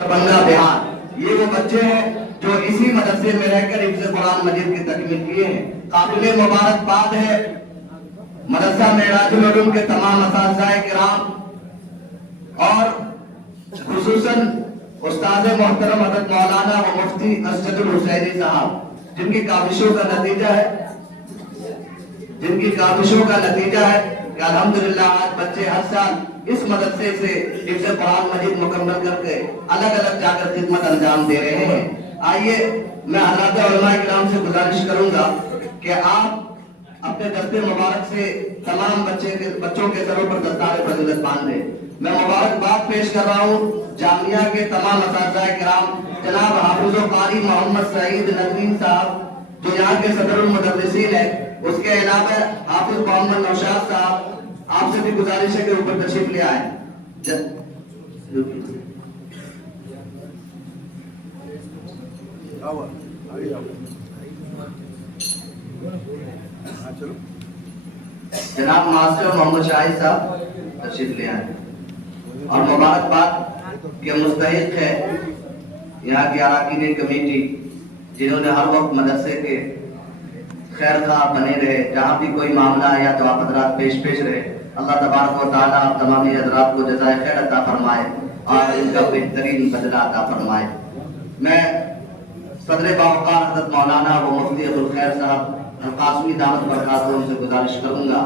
बंगा बिहार, ये वो बच्चे हैं जो इसी मदरसे में रहकर हिफ्ज़ कुरान मजीद की तकमील किए हैं। काबिल मुबारकबाद है मदरसा मेराजुल उलूम के तमाम असातिज़ाए किराम और खुसूसन उस्ताद मोहतरम हज़रत मौलाना व मुफ्ती असदुल हुसैनी साहब, जिनकी काविशों का नतीजा है कि अल्हम्दुलिल्लाह आज बच्चे हर साल इस मदरसे से हिफ्ज़ कुरान मजीद मुकम्मल करके अलग अलग जाकर खिदमत अंजाम दे रहे हैं। आइए मैं हज़रात उलमा किराम से गुजारिश करूंगा कि आप अपने दस्ते मुबारक से तमाम बच्चों के सरों पर दस्तार फजीलत बांध दें। मैं मुबारकबाद पेश कर रहा हूँ जामिया के तमाम असातिज़ाए किराम जनाब हाफिज़ कारी मोहम्मद सईद नदवीन साहब, जो यहाँ के सदरुल मुदर्रिसीन है, उसके अलावा हाफिज मोहम्मद नौशाद साहब, आपसे भी गुजारिश है कि ऊपर तशरीफ ले आए। जनाब मास्टर मोहम्मद शाहिद साहब तशरीफ ले आए और मुबारकबाद के मुस्तहिक है यहाँ की अरकान कमेटी, जिन्होंने हर वक्त मदरसे के खैर खा बने रहे। जहाँ भी कोई मामला आया तो आप हजरात पेश रहे। अल्लाह तबारक व तआला आप तमाम हजरात को जज़ाए खैर अता फरमाए और इनका बेहतरीन बदला अता फरमाए। मैं सदर बावकार हज़रत मौलाना व मुफ्ती अबुल खैर साहब कासमी दावत बरकातहू से गुजारिश करूंगा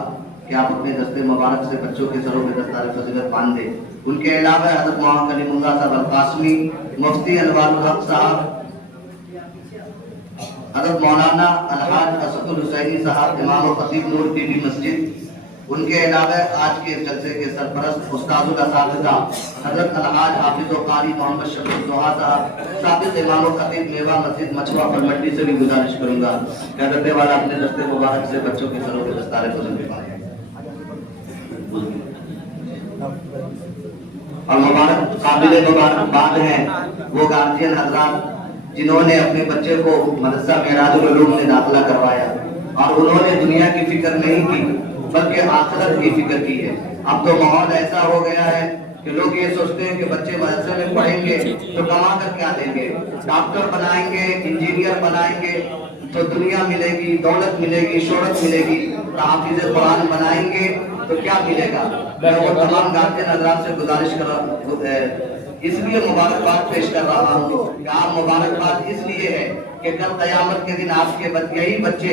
कि आप अपने दस्ते मुबारक से बच्चों के सरों में दस्तार फजीलत बांध दें। उनके अलावा हज़रत मौलाना कलीमुल्लाह साहब अल कासमी, मुफ्ती अनवारुल हक साहब, हज़रत मौलाना अलहाज असदुल हुसैनी साहब, इमाम व खतीब नूर बीबी मस्जिद, उनके अलावा आज के जलसे के सरपरस्त उस्तादुल असातिज़ा हज़रत अलहाज हाफिज़ कारी मोहम्मद शफीक जोहा साहब, साबिक़ इमाम व खतीब मेवा मस्जिद मछुआ फलमंडी से भी गुजारिश करूंगा कि हज़रत वाला अपने दस्ते मुबारक से बच्चों के सरों पे दस्तार फजीलत बांधें। और मुबारकबाद हैं वो गार्जियन हजरात जिन्होंने अपने बच्चे को मदरसा मेराजुल उलूम में दाखिला करवाया और उन्होंने दुनिया की फिक्र नहीं की बल्कि आखिरत की फिक्र की है। अब तो माहौल ऐसा हो गया है कि लोग ये सोचते हैं कि बच्चे मदरसे में पढ़ेंगे तो कमा कर क्या देंगे, डॉक्टर बनाएंगे, इंजीनियर बनाएंगे तो दुनिया मिलेगी, दौलत मिलेगी, शोहरत मिलेगी। हाफिज़ कुरान बनाएंगे तो क्या मिलेगा। मैं वो तमाम गार्जियन हजरात से गुजारिश कर रहा हूँ, इसलिए मुबारकबाद पेश कर रहा हूँ कि आप मुबारकबाद इसलिए है कि कल क़यामत के दिन आपके यही बच्चे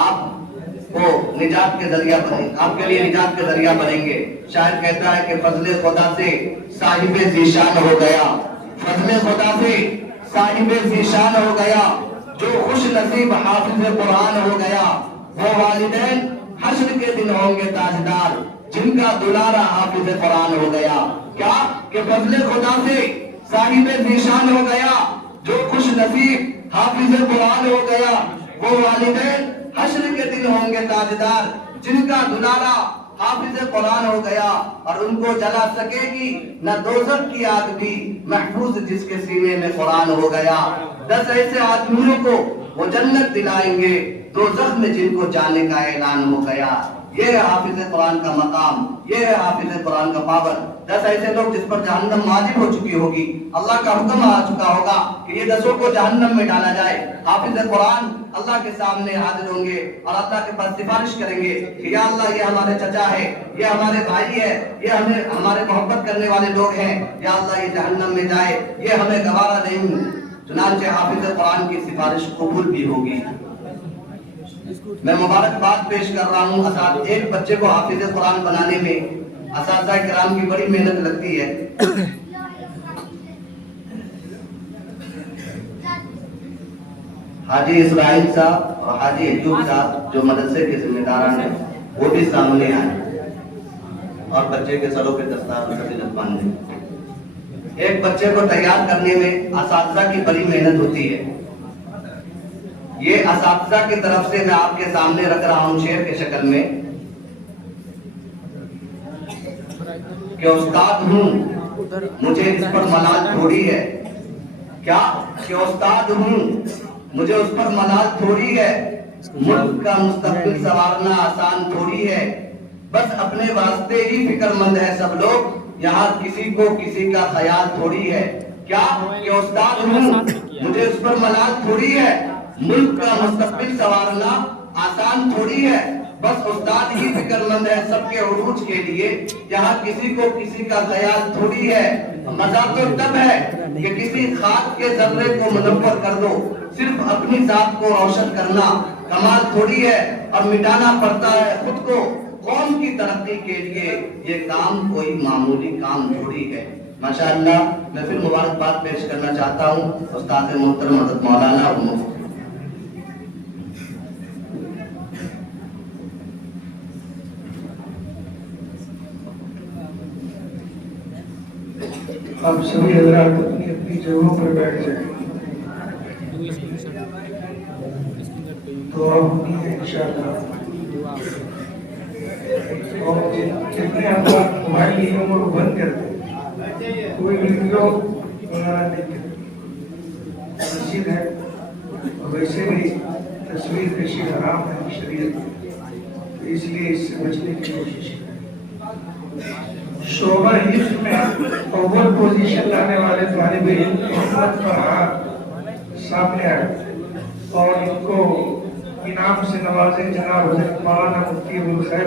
आपको निजात के जरिया बनेंगे, आपके लिए निजात के जरिया बनेंगे। शायर कहता है कि फजले खुदा से साहिबे ज़ीशान हो गया, फजले खुदा से साहिबे ज़ीशान हो गया, जो खुश नसीब हाफिज़ कुरान हो गया, वो वालिदैन हश्र के दिन होंगे ताजदार, जिनका दुलारा हाफिज़ कुरान हो गया। क्या कि फजले खुदा से साहिबे ज़ीशान हो गया, जो खुश नसीब हाफिज़ कुरान हो गया, वो वालिदैन हश्र के दिन होंगे ताजदार, जिनका दुलारा हाफिज़ कुरान हो गया और उनको जला सकेगी न दोज़ख की आग भी, महफूज जिसके सीने में कुरान हो गया। 10 ऐसे आदमियों को वो जन्नत दिलाएंगे, दोज़ख में जिनको जाने का ऐलान हो गया। ये है हाफिज़ कुरान का मकाम, ये है हाफिज़ कुरान का पावर। 10 ऐसे लोग जिस पर जहन्नम वाजिब हो चुकी होगी, अल्लाह का हुक्म आ चुका होगा कि ये 10 को जहन्नम में डाला जाए। हाफिज़ कुरान अल्लाह के सामने हाजिर होंगे और अल्लाह के पास सिफारिश करेंगे कि या अल्लाह ये हमारे चचा है, ये हमारे भाई है, ये हमें हमारे मोहब्बत करने वाले लोग हैं, या अल्लाह ये जहन्नम में जाए, ये हमें गवारा नहीं। चुनांचे हाफिज़ कुरान की सिफारिश कबूल भी होगी। मैं मुबारकबाद पेश कर रहा हूँ। एक बच्चे को हाफिज़ कुरान बनाने में असातिज़ा किराम की बड़ी मेहनत लगती है। हाजी इस्राइल साहब और हाजी अयूब साहब जो मदरसे के जिम्मेदारान हैं, वो भी सामने आए और बच्चे के सरों पे दस्तार फजीलत बांधे। एक बच्चे को तैयार करने में असातिज़ा की बड़ी मेहनत होती है। ये असातिज़ा की तरफ से मैं आपके सामने रख रहा हूँ शेर के शक्ल में कि उस्ताद हूँ, मुझे इस पर मलाल थोड़ी है। क्या कि उस्ताद हूँ, मुझे उस पर मलाल थोड़ी है। मुल्क का मुस्तकबिल संवारना आसान थोड़ी है, बस अपने वास्ते ही फिक्रमंद है सब लोग, यहाँ किसी को किसी का ख्याल थोड़ी है। کیا کہ استاد ہوں، مجھے اس پر ملال تھوڑی ہے، ملک کا مستقبل سنوارنا آسان تھوڑی ہے، بس استاد ہی فکر مند ہے سب کے عروج کے لیے، یہاں کسی کو کسی کا خیال تھوڑی ہے، مزہ تو تب ہے کہ کسی خاک کے ذرے کو منور کر دو، صرف اپنی ذات کو روشن کرنا کمال تھوڑی ہے، اور مٹانا پڑتا ہے خود کو قوم کی ترقی کے لیے، یہ کام کوئی معمولی کام تھوڑی ہے۔ ماشاءاللہ میں پھر مبارکباد پیش کرنا چاہتا ہوں استاد محترم حضرت مولانا مفتی۔ آپ سبھی حضرات اپنی اپنی جگہوں پر بیٹھ جائیں، دعا ہونی ہے انشاءاللہ۔ اور جتنے حضرات موبائل لیے وہ بند کر دیں، کوئی ویڈیو بنانا نہیں کرتے، مسجد ہے اور ویسے بھی تصویر کشی حرام ہے شریعت میں، تو اس لیے اس سے بچنے کی کوشش کریں۔ شعبہ حفظ میں اول پوزیشن لانے والے طالب علم محمد فرحان سامنے آئے اور ان کو انعام سے نوازے جناب حضرت مولانا مفتی ابوالخیر